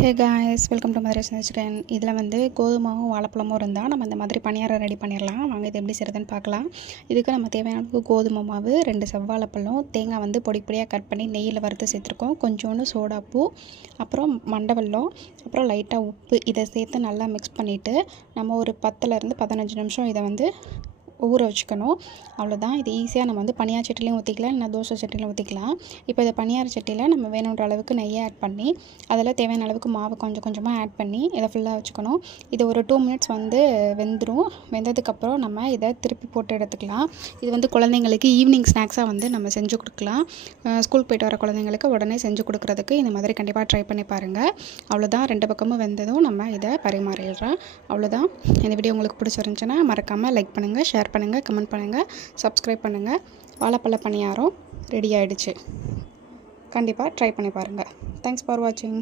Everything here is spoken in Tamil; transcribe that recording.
Hey guys, welcome to Madurai chicken. இதில் வந்து கோதுமாவும் வாழைப்பழமும் இருந்தால் நம்ம இந்த மாதிரி பணியாரம் ரெடி பண்ணிடலாம். வாங்க இது எப்படி செய்கிறதுன்னு பார்க்கலாம். இதுக்கு நம்ம தேவையான அளவுக்கு கோதுமை மாவு, 2 செவ்வாழைப்பழம், தேங்காய் வந்து பொடி பொடியாக கட் பண்ணி நெய்யில் வறுத்து சேர்த்துருக்கோம். கொஞ்சோண்டு சோடாப்பூ, அப்புறம் மண்டவெல்லம், அப்புறம் லைட்டாக உப்பு, இதை சேர்த்து நல்லா மிக்ஸ் பண்ணிவிட்டு நம்ம ஒரு 10லேருந்து 15 நிமிஷம் இதை வந்து ஊற வச்சுக்கணும். அவ்வளோதான். இது ஈஸியாக நம்ம வந்து பனியார சட்டிலையும் ஊற்றிக்கலாம், இல்லைனா தோசை சட்டிலையும் ஊற்றிக்கலாம். இப்போ இதை பனியார சட்டியில் நம்ம வேணுன்ற அளவுக்கு நெய்யை ஆட் பண்ணி அதில் தேவையான அளவுக்கு மாவு கொஞ்சம் கொஞ்சமாக ஆட் பண்ணி இதை ஃபுல்லாக வச்சுக்கணும். இது ஒரு 2 மினிட்ஸ் வந்து வெந்துடும். வெந்ததுக்கப்புறம் நம்ம இதை திருப்பி போட்டு எடுத்துக்கலாம். இது வந்து குழந்தைங்களுக்கு ஈவினிங் ஸ்நாக்ஸாக வந்து நம்ம செஞ்சு கொடுக்கலாம். ஸ்கூல் போய்ட்டு வர குழந்தைங்களுக்கு உடனே செஞ்சு கொடுக்குறதுக்கு இந்த மாதிரி கண்டிப்பாக ட்ரை பண்ணி பாருங்கள். அவ்வளோதான். 2 பக்கமும் வெந்ததும் நம்ம இதை பரிமாறிடுறோம். அவ்வளோதான். இந்த வீடியோ உங்களுக்கு பிடிச்சிருந்துச்சுன்னா மறக்காமல் லைக் பண்ணுங்கள், ஷேர் பண்ணுங்கள், கமெண்ட் பண்ணுங்கள், சப்ஸ்கிரைப் பண்ணுங்கள். வாழைப்பழ பணியாரம் ரெடி ஆகிடுச்சு. கண்டிப்பாக ட்ரை பண்ணி பாருங்கள். தேங்க்ஸ் ஃபார் வாட்சிங்.